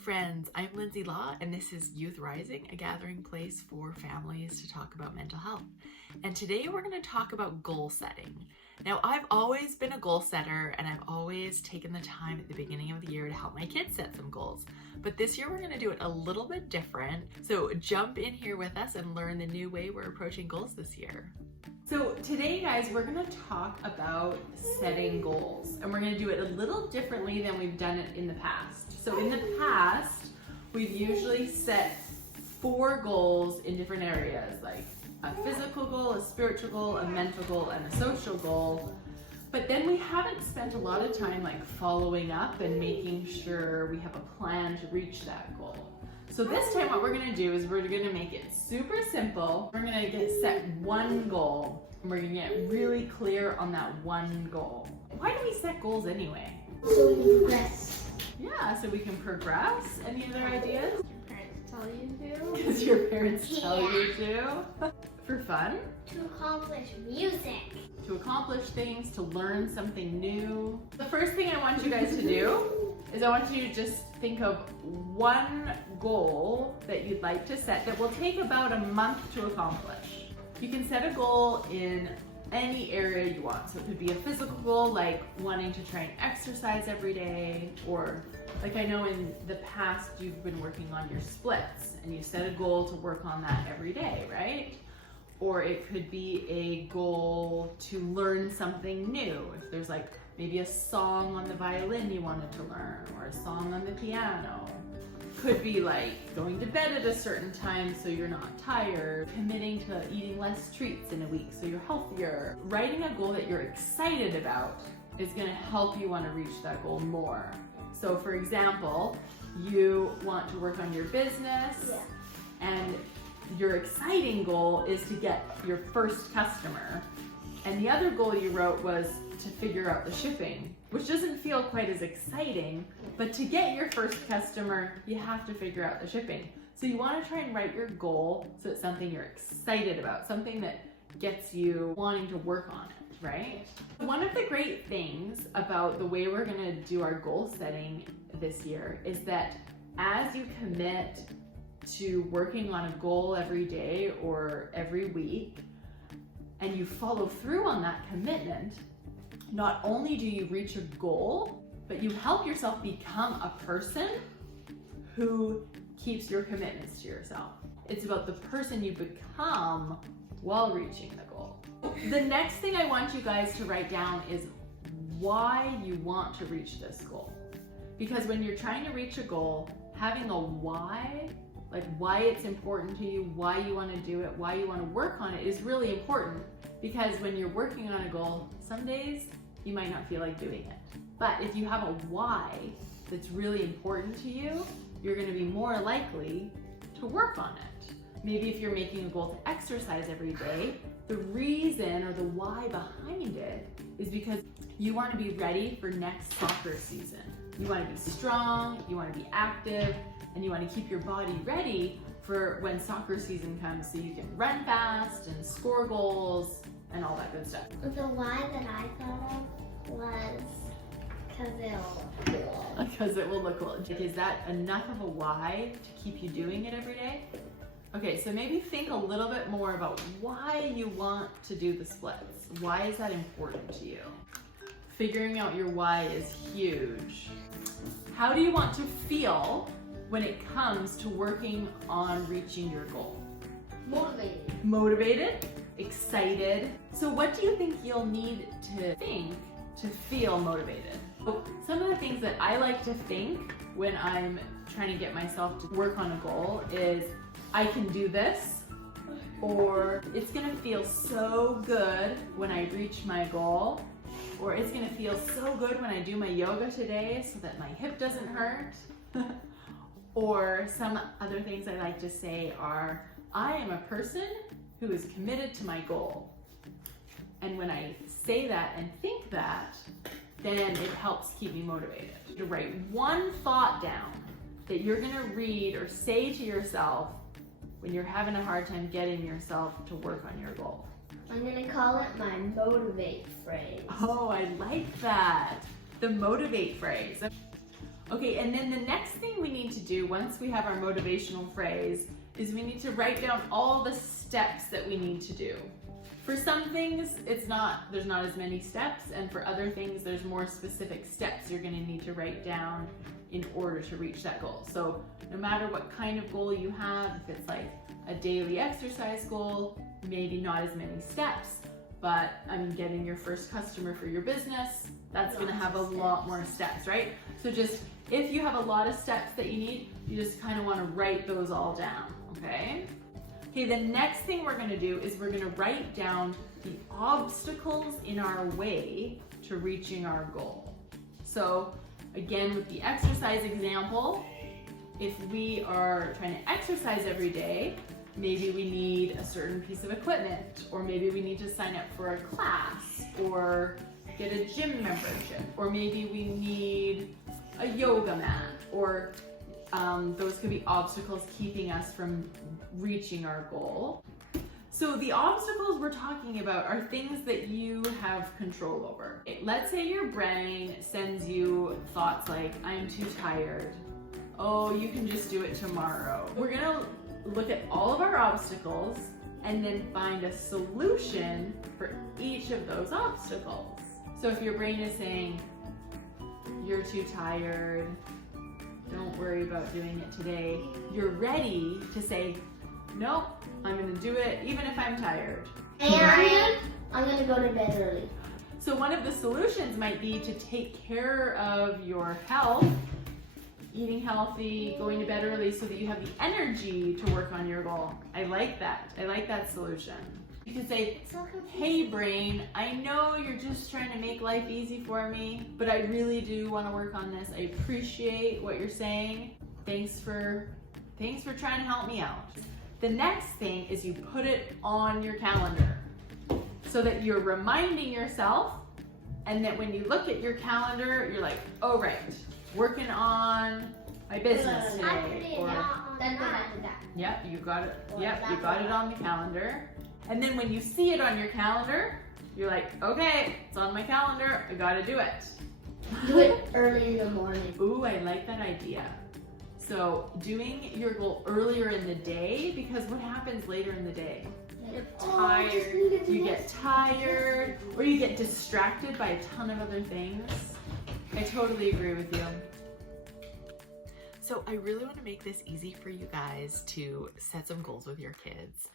friends, I'm Lindsay Law and this is Youth Rising, a gathering place for families to talk about mental health. And today we're going to talk about goal setting. Now, I've always been a goal setter and I've always taken the time at the beginning of the year to help my kids set some goals. But this year we're going to do it a little bit different. So jump in here with us and learn the new way we're approaching goals this year. So today, guys, we're going to talk about setting goals, and we're going to do it a little differently than we've done it in the past. So in the past, we've usually set 4 goals in different areas, like a physical goal, a spiritual goal, a mental goal, and a social goal. But then we haven't spent a lot of time like following up and making sure we have a plan to reach that goal. So this time what we're gonna do is we're gonna make it super simple. We're gonna set one goal and we're gonna get really clear on that one goal. Why do we set goals anyway? So we can progress. Yeah, so we can progress. Any other ideas? Your parents tell you to. Because your parents tell you to. For fun? To accomplish music. To accomplish things, to learn something new. The first thing I want you guys to do is I want you to just think of one goal that you'd like to set that will take about a month to accomplish. You can set a goal in any area you want. So it could be a physical goal, like wanting to try and exercise every day, or like I know in the past you've been working on your splits and you set a goal to work on that every day, right? Or it could be a goal to learn something new. If there's like maybe a song on the violin you wanted to learn, or a song on the piano. Could be like going to bed at a certain time so you're not tired, committing to eating less treats in a week so you're healthier. Writing a goal that you're excited about is gonna help you want to reach that goal more. So for example, you want to work on your business, and your exciting goal is to get your first customer. And the other goal you wrote was to figure out the shipping, which doesn't feel quite as exciting, but to get your first customer, you have to figure out the shipping. So you want to try and write your goal so it's something you're excited about, something that gets you wanting to work on it, right? One of the great things about the way we're going to do our goal setting this year is that as you commit to working on a goal every day or every week, and you follow through on that commitment, not only do you reach a goal, but you help yourself become a person who keeps your commitments to yourself. It's about the person you become while reaching the goal. The next thing I want you guys to write down is why you want to reach this goal. Because when you're trying to reach a goal, having a why, like why it's important to you, why you want to do it, why you want to work on it is really important, because when you're working on a goal, some days you might not feel like doing it. But if you have a why that's really important to you, you're going to be more likely to work on it. Maybe if you're making a goal to exercise every day, the reason or the why behind it is because you want to be ready for next soccer season. You want to be strong, you want to be active, and you want to keep your body ready for when soccer season comes so you can run fast and score goals and all that good stuff. The why that I thought of was because it'll look cool. Because it will look cool. Is that enough of a why to keep you doing it every day? Okay, so maybe think a little bit more about why you want to do the splits. Why is that important to you? Figuring out your why is huge. How do you want to feel when it comes to working on reaching your goal? Motivated. Motivated? Excited? So what do you think you'll need to think to feel motivated? So some of the things that I like to think when I'm trying to get myself to work on a goal is, I can do this, or it's gonna feel so good when I reach my goal, or it's gonna feel so good when I do my yoga today so that my hip doesn't hurt. Or some other things I like to say are, I am a person who is committed to my goal. And when I say that and think that, then it helps keep me motivated. To write one thought down that you're gonna read or say to yourself when you're having a hard time getting yourself to work on your goal. I'm gonna call it my motivate phrase. Oh, I like that. The motivate phrase. Okay, and then the next thing we need to do once we have our motivational phrase is we need to write down all the steps that we need to do. For some things, there's not as many steps, and for other things, there's more specific steps you're gonna need to write down in order to reach that goal. So no matter what kind of goal you have, if it's like a daily exercise goal, maybe not as many steps, but getting your first customer for your business, that's gonna have a lot more steps, right? So just, if you have a lot of steps that you need, you just kind of wanna write those all down, okay? Okay, the next thing we're gonna do is we're gonna write down the obstacles in our way to reaching our goal. So again, with the exercise example, if we are trying to exercise every day, maybe we need a certain piece of equipment, or maybe we need to sign up for a class, or get a gym membership, or maybe we need a yoga mat, or those could be obstacles keeping us from reaching our goal. So the obstacles we're talking about are things that you have control over. Let's say your brain sends you thoughts like, I'm too tired. Oh, you can just do it tomorrow. We're gonna look at all of our obstacles and then find a solution for each of those obstacles. So if your brain is saying, you're too tired, don't worry about doing it today, you're ready to say, nope, I'm gonna do it even if I'm tired. And I'm gonna go to bed early. So one of the solutions might be to take care of your health, eating healthy, going to bed early so that you have the energy to work on your goal. I like that. I like that solution. You can say, hey brain, I know you're just trying to make life easy for me, but I really do want to work on this. I appreciate what you're saying. Thanks for trying to help me out. The next thing is you put it on your calendar so that you're reminding yourself, and that when you look at your calendar, you're like, oh right, working on my business today. I put it on that. Yep, you got it. Yep, you got it on the calendar. And then when you see it on your calendar, you're like, okay, it's on my calendar, I gotta do it. Do it early in the morning. Ooh, I like that idea. So doing your goal earlier in the day, because what happens later in the day? You're tired, you get tired, or you get distracted by a ton of other things. I totally agree with you. So I really want to make this easy for you guys to set some goals with your kids.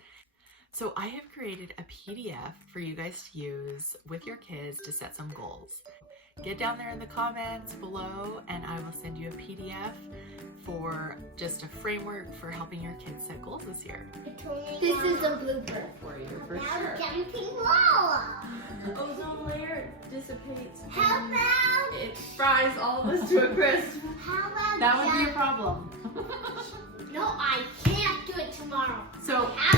So I have created a PDF for you guys to use with your kids to set some goals. Get down there in the comments below and I will send you a PDF for just a framework for helping your kids set goals this year. This is a blueprint for you, For sure. Jumping wall. The ozone layer dissipates. How about? It fries all of us to a crisp. How about? That would be a problem. No, I can't do it tomorrow. So I